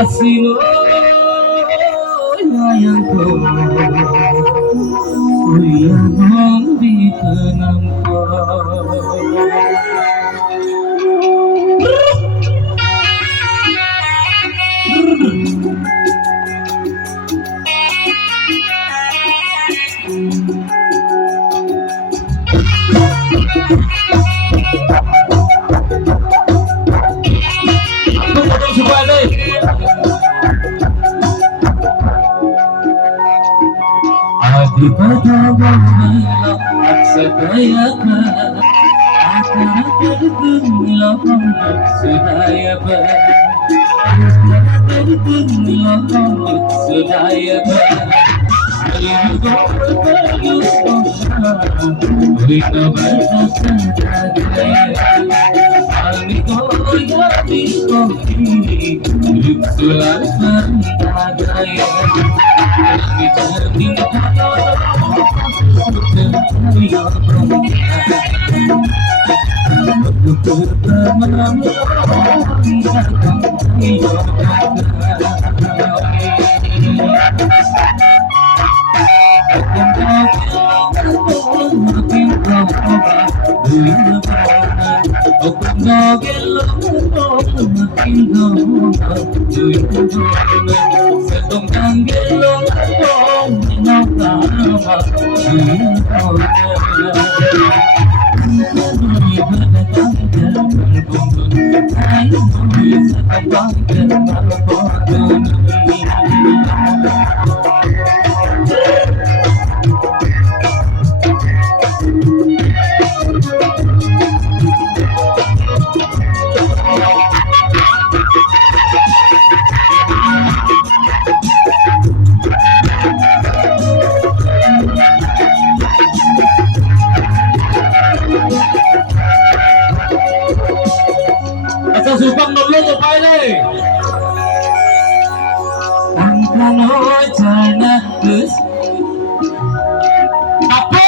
Asilo yang kau, yang di penampak. Di perjalanan saya akan tergemilang sedaya tergemilang sedaya Rita berkata Amigo ya di kopi Sulat berkagaya Kita minta Untuk berteman Asa supang duluไปเลย Angkanoy China Plus Apa